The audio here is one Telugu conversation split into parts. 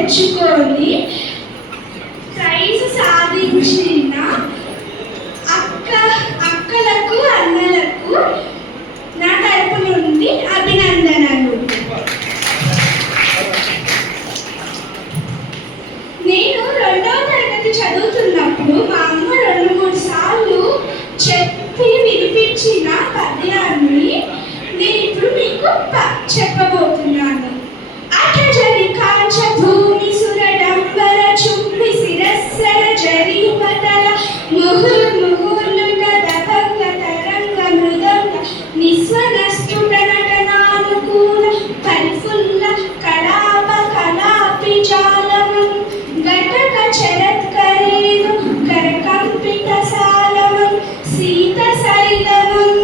తెచ్చుకొని ప్రైజ్ సాధించిన అక్కలకు అన్నలకు నా తరపు నుండి అభినందనలు. నేను 2వ తరగతి చదువుతున్నప్పుడు మా అమ్మ 2-3 సార్లు చెప్పి వినిపించిన పద్యాన్ని నేను ఇప్పుడు మీకు చెప్పబోతున్నాను. అటజరి కాంచ భూమి సురడంబర చుంబి శిరస్సర జరీపతల ముహుర్ముహుర్లుట దభంగ తరంగ మృదంగ నిస్వన స్ఫుట నటనానుకూల పరిఫుల్ల కళాప కళాపి జాలమం ఘటక చరత్కరేను కరకంపిత సాలమం సీత శైలమం.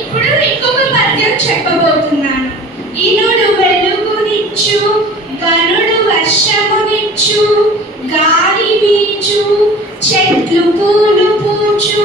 ఇప్పుడు ఇంకొక పద్యం చెప్పబోతున్నాను. ఇనుడు వెలుగునిచ్చు, గనుడు వర్షమునిచ్చు, గాలి వీచు, చెట్లు పూలు పూచు,